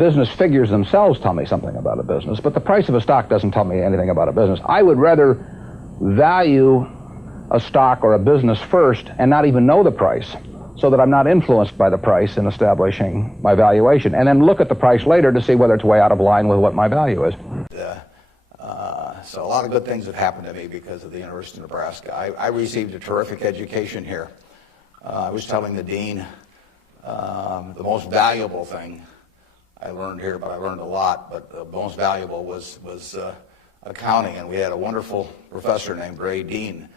business figures themselves tell me something about a business, but the price of a stock doesn't tell me anything about a business. I would rather value a stock or a business first and not even know the price, so that I'm not influenced by the price in establishing my valuation, and then look at the price later to see whether it's way out of line with what my value is. So a lot of good things have happened to me because of the University of Nebraska. I received a terrific education here. I was telling the dean the most valuable thing I learned here, but I learned a lot, but the most valuable was accounting, and we had a wonderful professor named Ray Dean.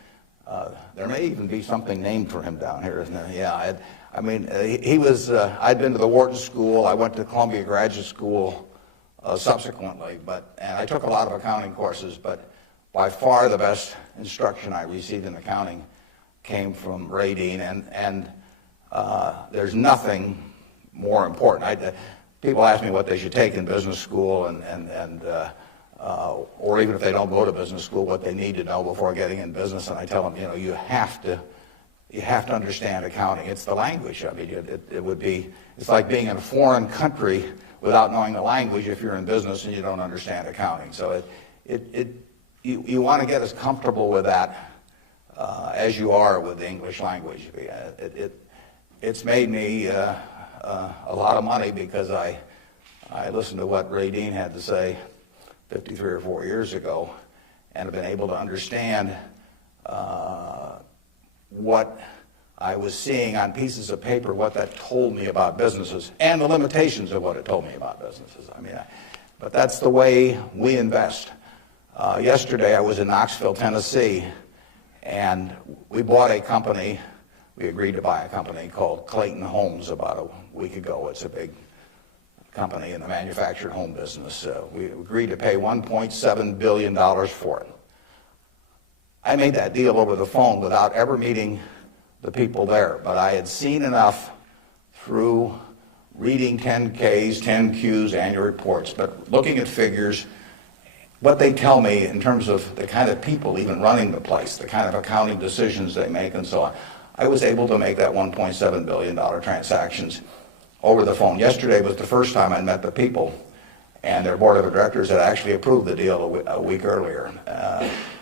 There may even be something named for him down here, isn't there? Yeah, I mean, he was, I'd been to the Wharton School, I went to Columbia Graduate School subsequently, and I took a lot of accounting courses, but by far the best instruction I received in accounting came from Ray Dean, and there's nothing more important. People ask me what they should take in business school, or even if they don't go to business school, what they need to know before getting in business, and I tell them, you have to understand accounting. It's the language. I mean, it's like being in a foreign country without knowing the language if you're in business and you don't understand accounting. So you want to get as comfortable with that as you are with the English language. It's made me a lot of money because I listened to what Ray Dean had to say 53 or 4 years ago, and have been able to understand what I was seeing on pieces of paper, what that told me about businesses, and the limitations of what it told me about businesses. I mean, but that's the way we invest. Yesterday I was in Knoxville, Tennessee, and we bought a company. We agreed to buy a company called Clayton Homes about a week ago. It's a big company in the manufactured home business. We agreed to pay $1.7 billion for it. I made that deal over the phone without ever meeting the people there, but I had seen enough through reading 10Ks, 10Qs, annual reports, but looking at figures, what they tell me in terms of the kind of people even running the place, the kind of accounting decisions they make and so on. I was able to make that $1.7 billion transactions over the phone. Yesterday was the first time I met the people, and their board of directors had actually approved the deal a week earlier.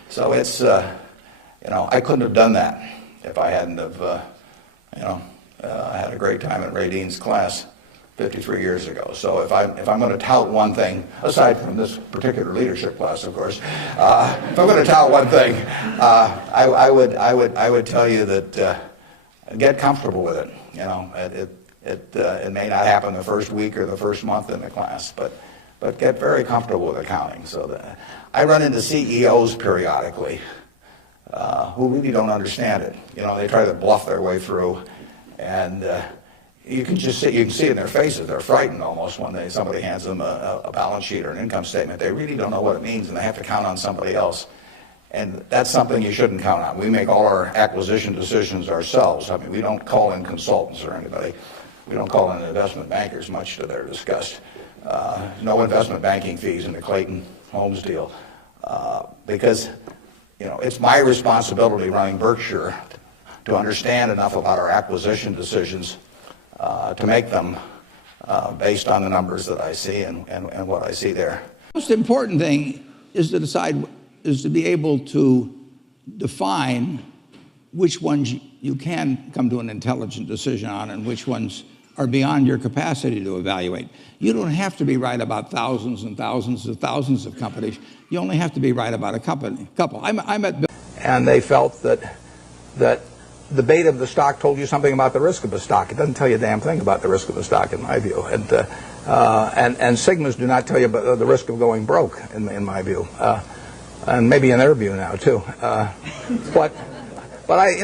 So it's, I couldn't have done that if I hadn't have, had a great time at Ray Dean's class 53 years ago. So if I'm going to tout one thing, aside from this particular leadership class, of course, if I'm going to tout one thing, I would tell you that get comfortable with it. It may not happen the first week or the first month in the class, but get very comfortable with accounting. So that I run into CEOs periodically who really don't understand it. They try to bluff their way through, and you can see it in their faces. They're frightened almost when somebody hands them a balance sheet or an income statement. They really don't know what it means, and they have to count on somebody else. And that's something you shouldn't count on. We make all our acquisition decisions ourselves. I mean, we don't call in consultants or anybody. We don't call in investment bankers, much to their disgust. No investment banking fees in the Clayton Homes deal, because it's my responsibility running Berkshire to understand enough about our acquisition decisions to make them based on the numbers that I see and what I see there. The most important thing is to be able to define which ones you can come to an intelligent decision on and which ones are beyond your capacity to evaluate. You don't have to be right about thousands and thousands and thousands of companies. You only have to be right about a couple. I'm at and they felt that the beta of the stock told you something about the risk of the stock. It doesn't tell you a damn thing about the risk of the stock, in my view. And sigmas do not tell you about the risk of going broke, in my view, and maybe in their view now too. But I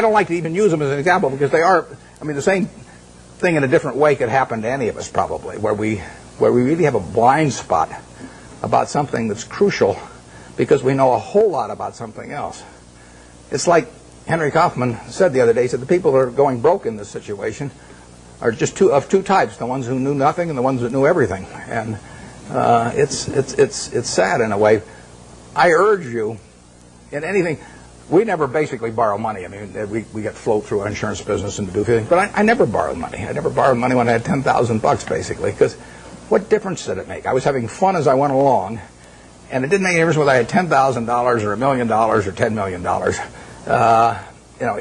don't like to even use them as an example, because they are. I mean, the same thing in a different way could happen to any of us probably, where we really have a blind spot about something that's crucial because we know a whole lot about something else. It's like Henry Kaufman said the other day. He said the people who are going broke in this situation are just of two types: the ones who knew nothing and the ones that knew everything. And it's sad in a way. I urge you, in anything, we never basically borrow money. I mean, we get float through our insurance business and to do things, but I never borrowed money. I never borrowed money when I had $10,000 basically, because what difference did it make? I was having fun as I went along, and it didn't make any difference whether I had $10,000 or $1 million or $10 million,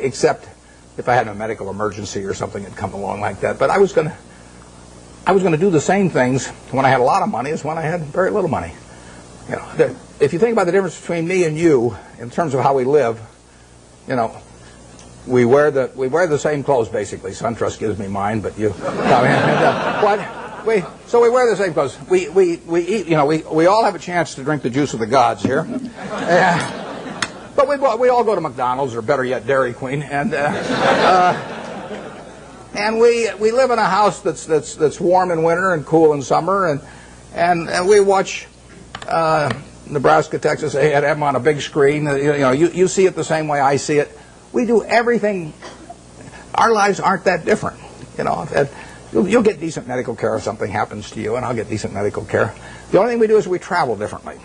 except if I had a medical emergency or something had come along like that. But I was going to do the same things when I had a lot of money as when I had very little money. If you think about the difference between me and you in terms of how we live, we wear the same clothes basically. SunTrust gives me mine, but you. So we wear the same clothes. We eat. We all have a chance to drink the juice of the gods here. But we all go to McDonald's, or better yet, Dairy Queen, and we live in a house that's warm in winter and cool in summer, and we watch Nebraska, Texas. They have them on a big screen. You see it the same way I see it. We do everything. Our lives aren't that different. You'll get decent medical care if something happens to you, and I'll get decent medical care. The only thing we do is we travel differently.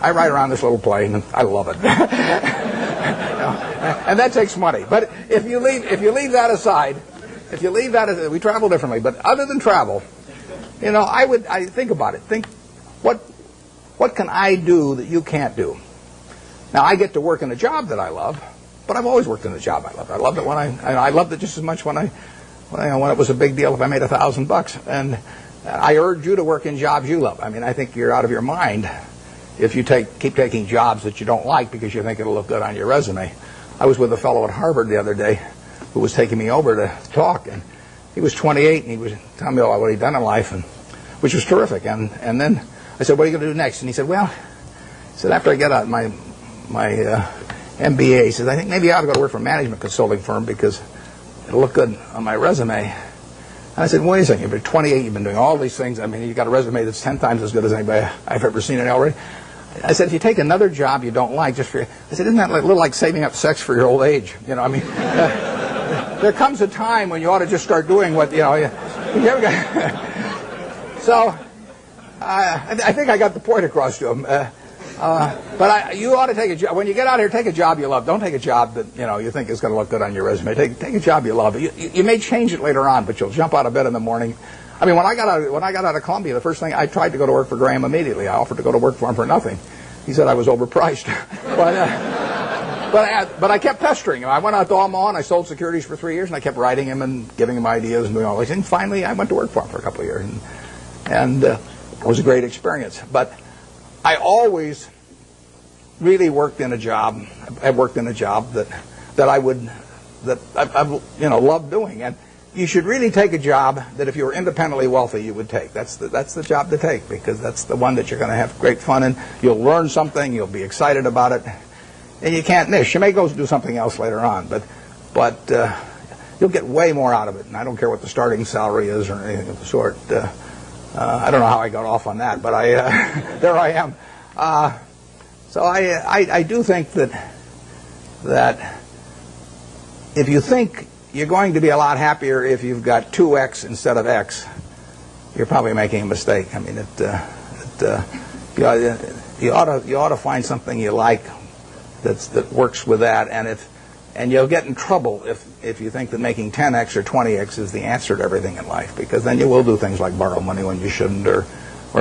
I ride around this little plane, and I love it. And that takes money. But if you leave that aside, we travel differently. But other than travel, I think about it. Think, what can I do that you can't do? Now, I get to work in a job that I love, but I've always worked in a job I love. I loved it when I loved it just as much when it was a big deal if I made $1,000. And I urge you to work in jobs you love. I mean, I think you're out of your mind if you keep taking jobs that you don't like because you think it'll look good on your resume. I was with a fellow at Harvard the other day who was taking me over to talk, and he was 28, and he was telling me what he'd done in life, which was terrific. And then I said, "What are you going to do next?" And he said, after I get out my MBA, he says, "I think maybe I ought to go to work for a management consulting firm because it'll look good on my resume." And I said, "Wait a second, you've been 28, you've been doing all these things. I mean, you've got a resume that's 10 times as good as anybody I've ever seen it already." I said, "If you take another job you don't like I said, isn't that a little like saving up sex for your old age? There comes a time when you ought to just start doing what, So, I think I got the point across to him. But you ought to take a job. When you get out here, take a job you love. Don't take a job that you think is going to look good on your resume. Take a job you love. You may change it later on, but you'll jump out of bed in the morning. I mean, when I got out of Columbia, the first thing I tried to go to work for Graham immediately. I offered to go to work for him for nothing. He said I was overpriced, but I kept pestering him. I went out to Omaha and I sold securities for 3 years, and I kept writing him and giving him ideas and doing all these things. Finally, I went to work for him for a couple of years, and it was a great experience. But I always really worked in a job. I worked in a job that I loved doing, and you should really take a job that if you were independently wealthy you would take. That's the job to take, because that's the one that you're going to have great fun in. You'll learn something. You'll be excited about it, and you can't miss. You may go do something else later on, but you'll get way more out of it. And I don't care what the starting salary is or anything of the sort. I don't know how I got off on that, but there I am. So I do think that if you think you're going to be a lot happier if you've got 2x instead of x, you're probably making a mistake. I mean, you ought to find something you like that works with that, and you'll get in trouble if you think that making 10x or 20x is the answer to everything in life, because then you will do things like borrow money when you shouldn't, or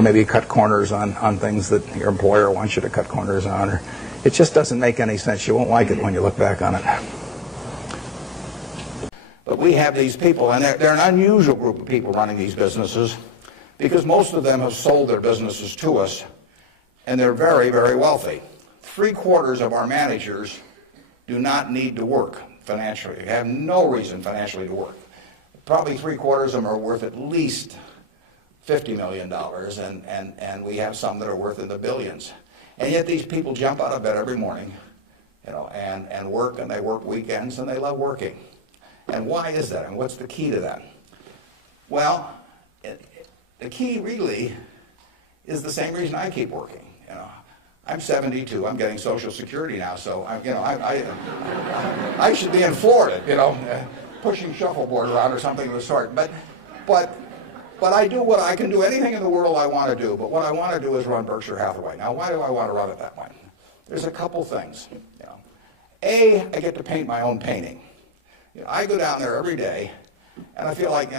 maybe cut corners on things that your employer wants you to cut corners on. Or it just doesn't make any sense. You won't like it when you look back on it. But we have these people, and they're an unusual group of people running these businesses, because most of them have sold their businesses to us, and they're very, very wealthy. 3/4 of our managers do not need to work financially. They have no reason financially to work. Probably 3/4 of them are worth at least $50 million, and we have some that are worth in the billions. And yet these people jump out of bed every morning, and work, and they work weekends, and they love working. And why is that? And what's the key to that? Well, the key really is the same reason I keep working. I'm 72. I'm getting Social Security now, so I should be in Florida, pushing shuffleboard around or something of the sort. But I do what I can do. Anything in the world I want to do. But what I want to do is run Berkshire Hathaway. Now, why do I want to run it that way? There's a couple things. I get to paint my own painting. I go down there every day, and I feel like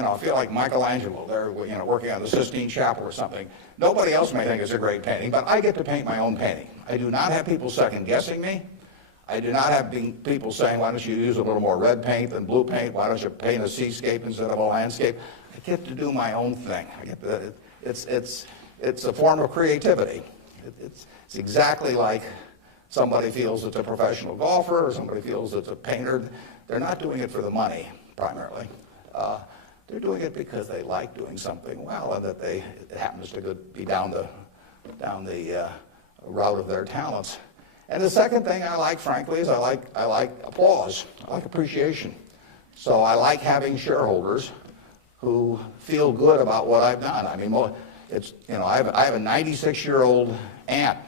Michelangelo there, working on the Sistine Chapel or something. Nobody else may think it's a great painting, but I get to paint my own painting. I do not have people second guessing me. I do not have people saying, why don't you use a little more red paint than blue paint? Why don't you paint a seascape instead of a landscape? I get to do my own thing. It's a form of creativity. It's exactly like somebody feels it's a professional golfer or somebody feels it's a painter. They're not doing it for the money, primarily. They're doing it because they like doing something well, and that it happens to be down the route of their talents. And the second thing I like, frankly, is I like applause. I like appreciation. So I like having shareholders who feel good about what I've done. I mean, I have a 96-year-old aunt,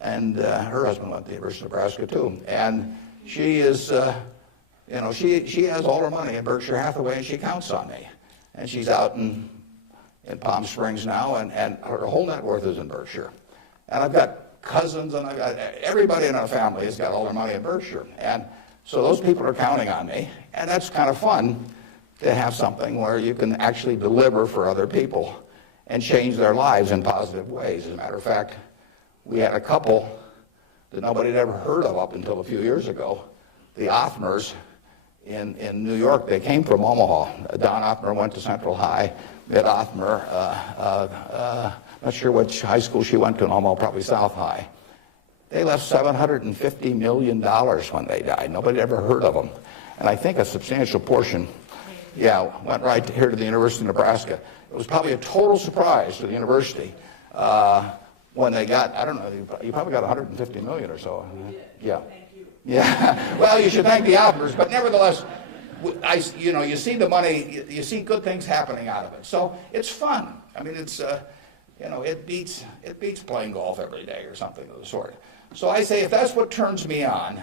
and her husband went to the University of Nebraska too, and she is. She has all her money in Berkshire Hathaway, and she counts on me. And she's out in Palm Springs now, and her whole net worth is in Berkshire. And I've got cousins, and I've got everybody in our family has got all their money in Berkshire. And so those people are counting on me, and that's kind of fun to have something where you can actually deliver for other people and change their lives in positive ways. As a matter of fact, we had a couple that nobody had ever heard of up until a few years ago, the Othmers in New York. They came from Omaha. Don Othmer went to Central High. Mitt Othmer, not sure which high school she went to in Omaha, probably South High. They left $750 million when they died. Nobody had ever heard of them. And I think a substantial portion, went right here to the University of Nebraska. It was probably a total surprise to the university when they got, I don't know, you probably got 150 million or so. Yeah. Yeah, well, you should thank the Othmers, but nevertheless, you see the money, you see good things happening out of it. So it's fun. I mean, it's, it beats playing golf every day or something of the sort. So I say, if that's what turns me on,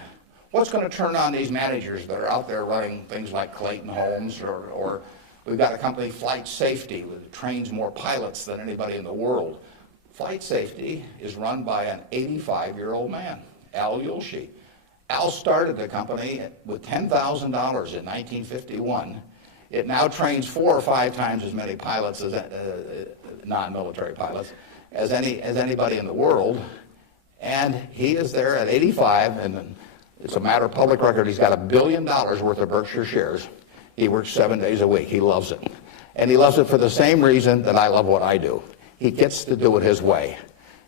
what's going to turn on these managers that are out there running things like Clayton Homes, or we've got a company, Flight Safety, that trains more pilots than anybody in the world. Flight Safety is run by an 85-year-old man, Al Yulshi. Al started the company with $10,000 in 1951. It now trains 4 or 5 times as many pilots, as non-military pilots, as anybody in the world. And he is there at 85, and it's a matter of public record. He's got $1 billion worth of Berkshire shares. He works 7 days a week. He loves it. And he loves it for the same reason that I love what I do. He gets to do it his way.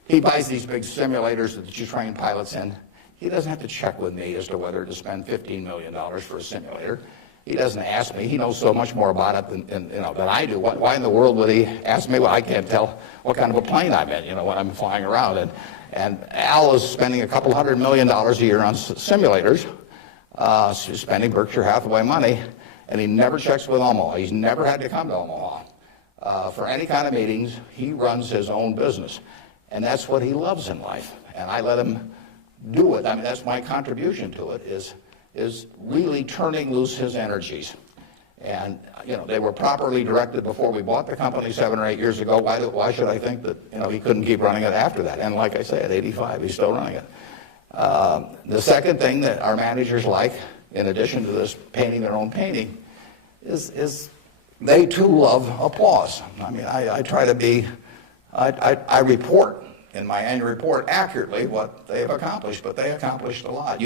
He buys these big simulators that you train pilots in. He doesn't have to check with me as to whether to spend $15 million for a simulator. He doesn't ask me. He knows so much more about it than I do. Why in the world would he ask me? Well, I can't tell what kind of a plane I'm in, when I'm flying around. And Al is spending a couple $100 million a year on simulators. He's spending Berkshire Hathaway money, and he never checks with Omaha. He's never had to come to Omaha for any kind of meetings. He runs his own business, and that's what he loves in life. And I let him do it. I mean, that's my contribution to it, is really turning loose his energies. And, they were properly directed before we bought the company 7 or 8 years ago. Why should I think that, he couldn't keep running it after that? And like I say, at 85, he's still running it. The second thing that our managers like, in addition to this painting their own painting, is they too love applause. I mean, I try to be, I report in my annual report accurately what they have accomplished, but they accomplished a lot.